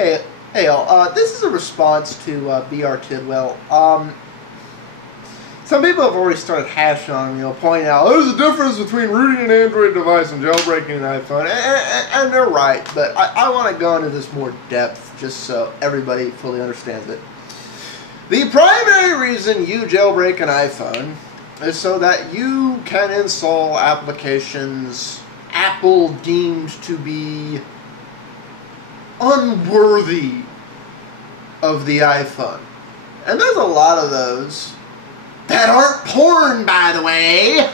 Hey all, this is a response to brtidwell. Some people have already started hashing on, pointing out there's a difference between rooting an Android device and jailbreaking an iPhone, and they're right, but I want to go into this more depth just so everybody fully understands it. The primary reason you jailbreak an iPhone is so that you can install applications Apple deemed to be unworthy of the iPhone. And there's a lot of those that aren't porn, by the way.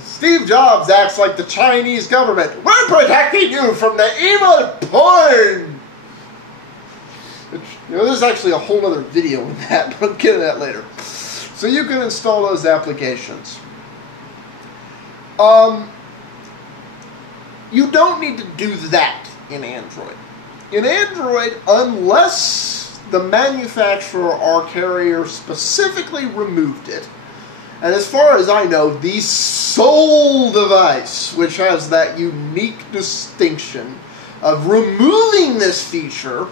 Steve Jobs acts like the Chinese government. We're protecting you from the evil porn. There's actually a whole other video in that, but I'll get to that later. So you can install those applications. You don't need to do that in Android. In Android, unless the manufacturer or carrier specifically removed it, and as far as I know, the sole device which has that unique distinction of removing this feature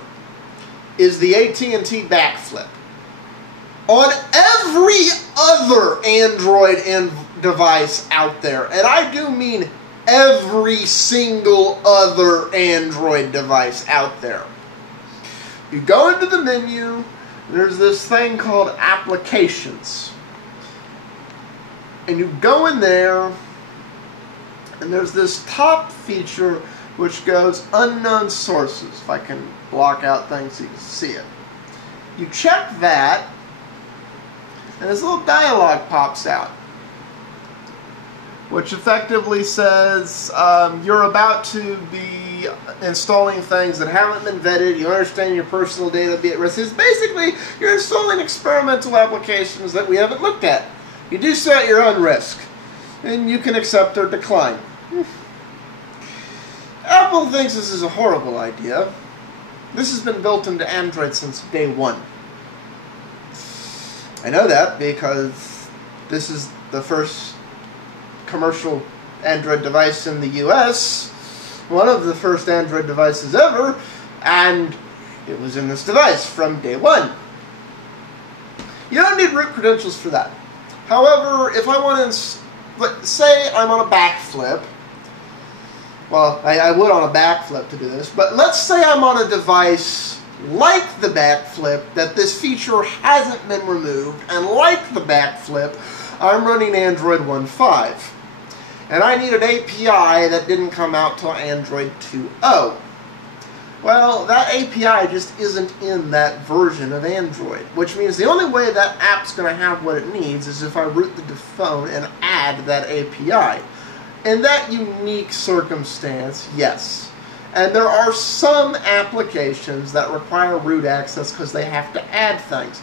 is the AT&T backflip. On every other Android device out there, and I do mean every single other Android device out there, you go into the menu, and there's this thing called Applications. And you go in there, and there's this top feature which goes Unknown Sources, if I can block out things so you can see it. You check that, and this little dialog pops out, which effectively says you're about to be installing things that haven't been vetted, you understand your personal data be at risk. It's basically, you're installing experimental applications that we haven't looked at. You do so at your own risk, and you can accept or decline. Apple thinks this is a horrible idea. This has been built into Android since day one. I know that because this is the first commercial Android device in the US, one of the first Android devices ever, and it was in this device from day one. You don't need root credentials for that. However, if I want to, say I'm on a backflip, well, I would on a backflip to do this, but let's say I'm on a device like the backflip, that this feature hasn't been removed, and like the backflip, I'm running Android 1.5. And I need an API that didn't come out till Android 2.0. Well, that API just isn't in that version of Android, which means the only way that app's going to have what it needs is if I root the phone and add that API. In that unique circumstance, yes. And there are some applications that require root access because they have to add things.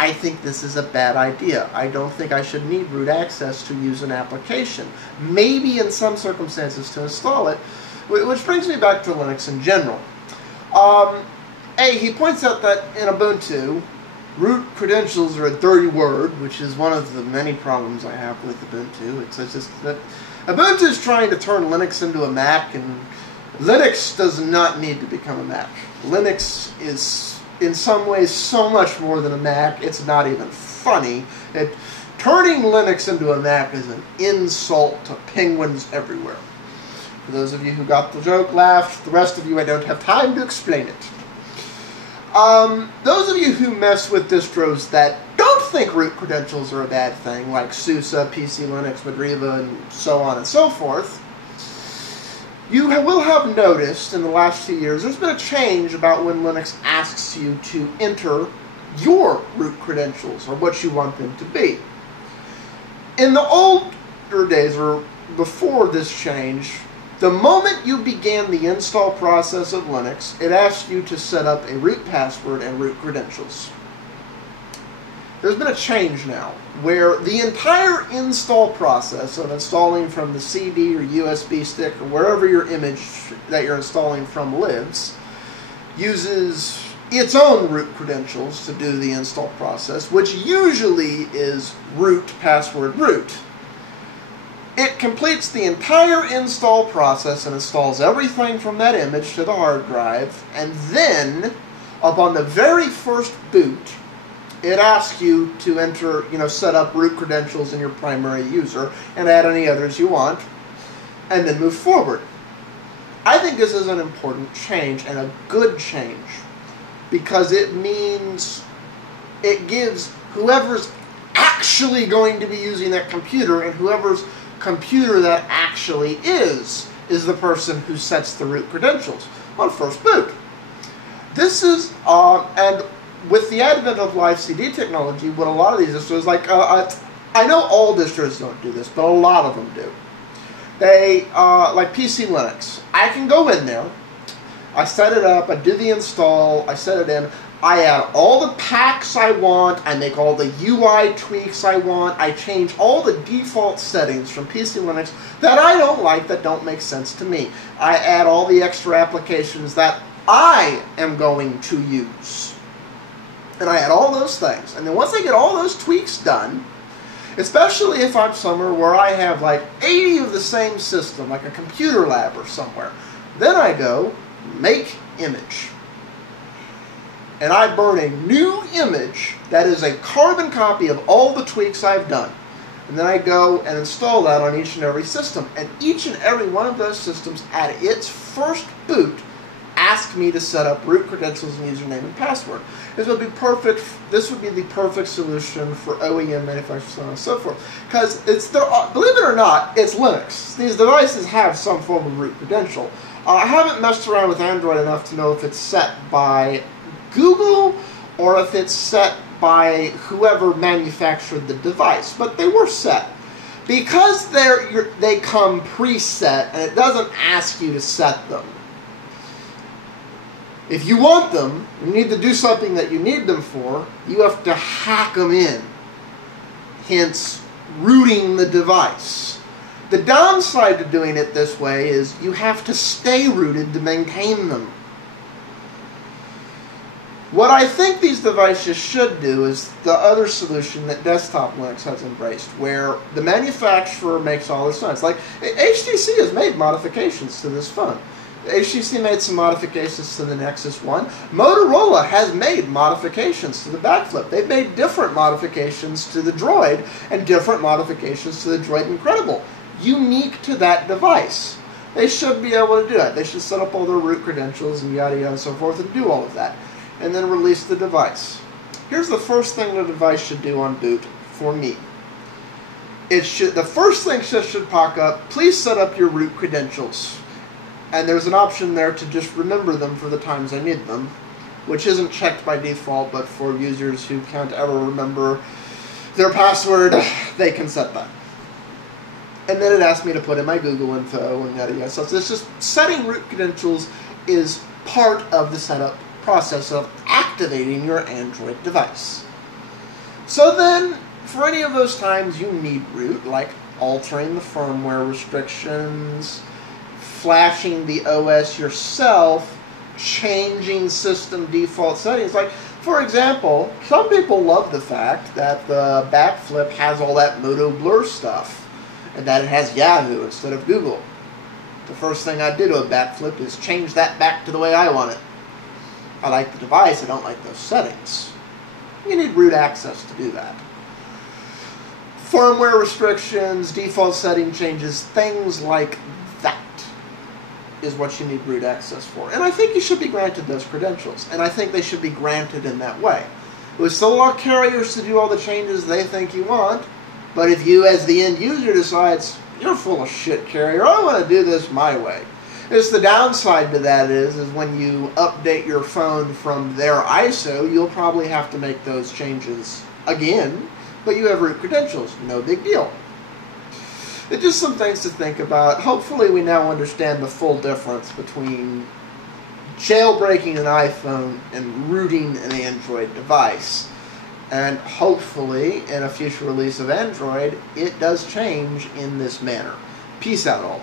I think this is a bad idea. I don't think I should need root access to use an application. Maybe in some circumstances to install it, which brings me back to Linux in general. He points out that in Ubuntu, root credentials are a dirty word, which is one of the many problems I have with Ubuntu. It's just that Ubuntu is trying to turn Linux into a Mac, and Linux does not need to become a Mac. Linux is in some ways so much more than a Mac, it's not even funny. Turning Linux into a Mac is an insult to penguins everywhere. For those of you who got the joke, laughed. The rest of you, I don't have time to explain it. Those of you who mess with distros that don't think root credentials are a bad thing, like SUSE, PC Linux, Madriva, and so on and so forth, you will have noticed in the last 2 years there's been a change about when Linux asks you to enter your root credentials, or what you want them to be. In the older days, or before this change, the moment you began the install process of Linux, it asked you to set up a root password and root credentials. There's been a change now, where the entire install process of installing from the CD or USB stick or wherever your image that you're installing from lives uses its own root credentials to do the install process, which usually is root password root. It it completes the entire install process and installs everything from that image to the hard drive, and then, upon the very first boot, it asks you to enter, set up root credentials in your primary user and add any others you want, and then move forward. I think this is an important change and a good change, because it means it gives whoever's actually going to be using that computer, and whoever's computer that actually is the person who sets the root credentials on first boot. This is, and with the advent of live CD technology, what a lot of these distros, I know all distros don't do this, but a lot of them do. They, like PC Linux, I can go in there, I set it up, I do the install, I set it in, I add all the packs I want, I make all the UI tweaks I want, I change all the default settings from PC Linux that I don't like, that don't make sense to me. I add all the extra applications that I am going to use. And I add all those things. And then once I get all those tweaks done, especially if I'm somewhere where I have like 80 of the same system, like a computer lab or somewhere, then I go, make image. And I burn a new image that is a carbon copy of all the tweaks I've done. And then I go and install that on each and every system. And each and every one of those systems, at its first boot, ask me to set up root credentials and username and password. This would be perfect. This would be the perfect solution for OEM manufacturers, so on and so forth. Because it's, believe it or not, it's Linux. These devices have some form of root credential. I haven't messed around with Android enough to know if it's set by Google or if it's set by whoever manufactured the device, but they were set. Because they come preset and it doesn't ask you to set them. If you want them, you need to do something that you need them for, you have to hack them in. Hence, rooting the device. The downside to doing it this way is you have to stay rooted to maintain them. What I think these devices should do is the other solution that Desktop Linux has embraced, where the manufacturer makes all the sense. Like, HTC has made modifications to this phone. HTC made some modifications to the Nexus 1. Motorola has made modifications to the backflip. They've made different modifications to the Droid and different modifications to the Droid Incredible, unique to that device. They should be able to do that. They should set up all their root credentials and yada yada and so forth and do all of that. And then release the device. Here's the first thing the device should do on boot for me. The first thing should pop up, please set up your root credentials. And there's an option there to just remember them for the times I need them, which isn't checked by default, but for users who can't ever remember their password, they can set that. And then it asks me to put in my Google info and yada yada. So it's just setting root credentials is part of the setup process of activating your Android device. So then, for any of those times you need root, like altering the firmware restrictions, flashing the OS yourself, changing system default settings. Like, for example, some people love the fact that the backflip has all that Moto Blur stuff, and that it has Yahoo instead of Google. The first thing I do to a backflip is change that back to the way I want it. I like the device, I don't like those settings. You need root access to do that. Firmware restrictions, default setting changes, things like that is what you need root access for. And I think you should be granted those credentials. And I think they should be granted in that way. It would still allow carriers to do all the changes they think you want, but if you as the end user decides, you're full of shit, carrier, I want to do this my way. It's the downside to that is when you update your phone from their ISO, you'll probably have to make those changes again, but you have root credentials, no big deal. It's just some things to think about. Hopefully we now understand the full difference between jailbreaking an iPhone and rooting an Android device. And hopefully, in a future release of Android, it does change in this manner. Peace out, all.